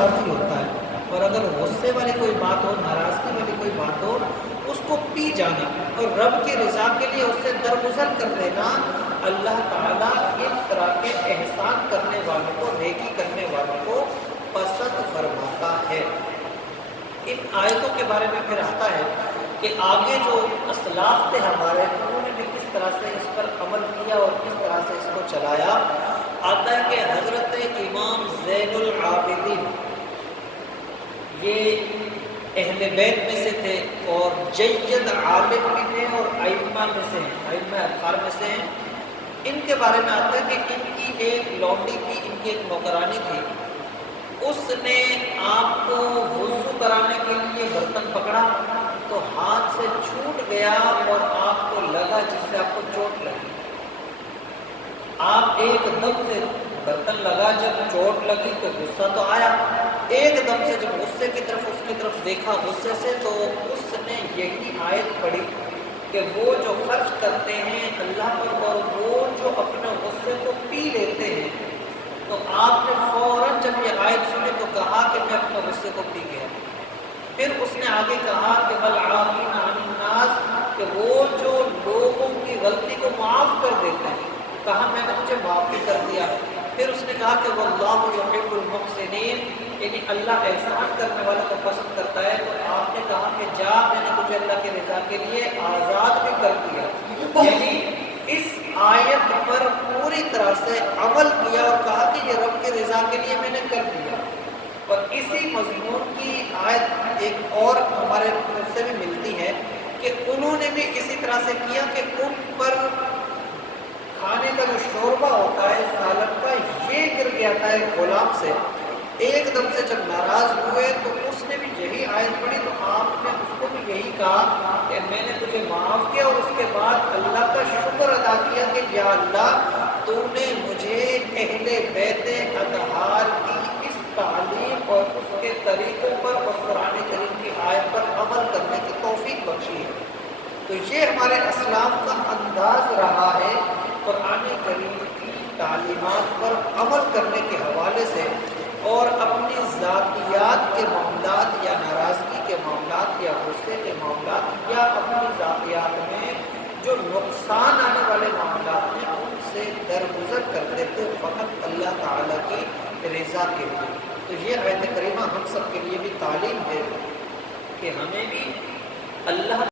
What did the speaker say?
راضی ہوتا ہے، اور اگر غصے والی کوئی بات ہو، ناراضگی والی کوئی بات ہو، اس کو پی جانا اور رب کی رضا کے لیے اس سے درگزر کر دینا، اللہ تعالیٰ اس طرح کے احسان کرنے والوں کو، نیکی کرنے والوں کو پسند فرماتا ہے۔ ان آیتوں کے بارے میں پھر آتا ہے کہ آگے جو اسلاف تھے ہمارے، انہوں نے بھی کس طرح سے اس پر عمل کیا اور کس طرح سے اس کو چلایا۔ آتا ہے کہ حضرت امام زین العابدین یہ اہل بیت میں سے تھے اور جید عالم بھی تھے اور ائمہ میں سے ہیں، ائمہ اطہار میں سے ہیں۔ ان کے بارے میں آتا ہے کہ ان کی ایک لونڈی تھی، ان کی ایک نوکرانی تھی، اس نے آپ کو وضو کرانے کے لیے برتن پکڑا تو ہاتھ سے چھوٹ گیا اور آپ کو لگا، جس سے آپ کو چوٹ لگی۔ آپ ایک دم سے برتن لگا، جب چوٹ لگی تو غصہ تو آیا، ایک دم سے جب غصے کی طرف اس کی طرف دیکھا غصے سے، تو اس نے یہی آیت پڑھی کہ وہ جو خرچ کرتے ہیں اللہ پر اور وہ جو اپنے غصے کو پی لیتے ہیں، تو آپ نے فوراً جب یہ آیت سنی تو کہا کہ میں اپنے غصے کو پی گیا۔ پھر اس نے آگے کہا کہ والعافین عن الناس، کہ وہ جو لوگوں کی غلطی کو معاف کر دیتے ہیں، کہا میں نے تجھے معاف بھی کر دیا۔ پھر اس نے کہا کہ واللہ یحب المحسنین، یعنی اللہ احسان کرنے والوں کو پسند کرتا ہے۔ تو آپ نے کہا کہ جا، میں نے تجھے اللہ کی رضا کے لیے آزاد بھی کر دیا، یعنی اس آیت پر پوری طرح سے عمل کیا اور کہا کہ یہ رب کی رضا کے لیے میں نے کر دیا۔ اور اسی مضمون کی آیت ایک اور ہمارے سے بھی ملتی ہے کہ انہوں نے بھی اسی طرح سے کیا کہ ان پر کھانے کا جو شوربہ ہوتا ہے سالن کا، یہ گر گیا تھا ایک غلام سے، ایک دم سے جب ناراض ہوئے تو اس نے بھی یہی آیت پڑھی، تو آپ نے اس کو بھی یہی کہا کہ میں نے تجھے معاف کیا، اور اس کے بعد اللہ کا شکر ادا کیا کہ یا اللہ تو نے مجھے اہل بیت اطہار کی اس تعلیم اور اس کے طریقوں پر اور قرآن کریم کی آیت پر عمل کرنے کی توفیق بخشی ہے۔ تو یہ ہمارے اسلاف کا انداز رہا ہے قرآن کریم کی تعلیمات پر عمل کرنے کے حوالے سے، اور اپنی ذاتیات کے معاملات یا ناراضگی کے معاملات یا غصے کے معاملات یا اپنی ذاتیات میں جو نقصان آنے والے معاملات ہیں ان سے درگزر کرتے تھے فقط اللہ تعالیٰ کی رضا کے لیے۔ تو یہ آیت کریمہ ہم سب کے لیے بھی تعلیم ہے کہ ہمیں بھی اللہ